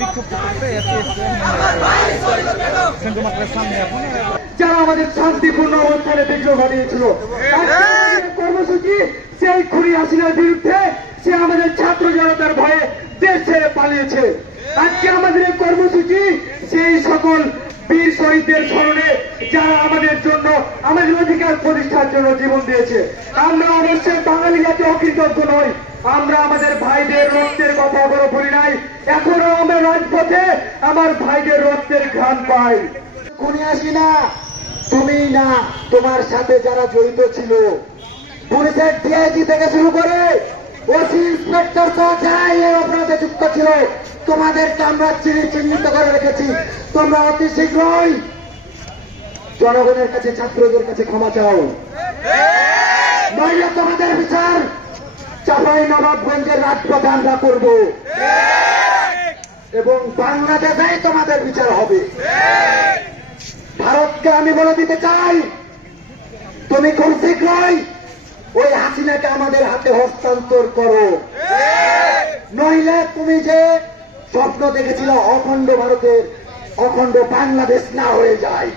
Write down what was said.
বিক্ষোভ করতে সামনে এখন যারা আমাদের শান্তিপূর্ণ অবস্থানে বিক্ষোভ ঘটিয়েছিল কর্মসূচি সেই খুনি হাসিনার বিরুদ্ধে সে আমাদের ছাত্র জনতার ভয়ে দেশ ছেড়ে পালিয়েছে। আজকে আমাদের এই কর্মসূচি সেই সকল বীর শহীদদের স্মরণে যারা আমাদের জন্য আমাদের অধিকার প্রতিষ্ঠার জন্য জীবন দিয়েছে। আমরা অবশ্যই বাঙালি জাতি অকৃতজ্ঞ নই। আমরা আমাদের ভাইদের রক্তের কথা এখনো ভুলি নাই। এখনো আমরা রাজপথে আমার ভাইদের রক্তের ঘ্রাণ পাই। খুনি হাসিনা তুমি না, তোমার সাথে যারা জড়িত ছিল পুলিশের ডিআইজি থেকে শুরু করে ওসি ইন্সপেক্টর সহ যারা এই অপরাধে যুক্ত ছিল তোমাদেরকে আমরা চিহ্নিত করে রেখেছি। তোমরা অতি শীঘ্রই জনগণের কাছে ছাত্রদের কাছে ক্ষমা চাও, নইলে তোমাদের বিচার চাঁপাই নবাবগঞ্জের রাজপথে আমরা করব এবং বাংলাদেশেই তোমাদের বিচার হবে। ভারতকে আমি বলে দিতে চাই, তুমি খুব শীঘ্রই ওই হাসিনাকে আমাদের হাতে হস্তান্তর করো, নইলে তুমি যে স্বপ্ন দেখেছিল অখণ্ড ভারতের অখণ্ড বাংলাদেশ না হয়ে যায়।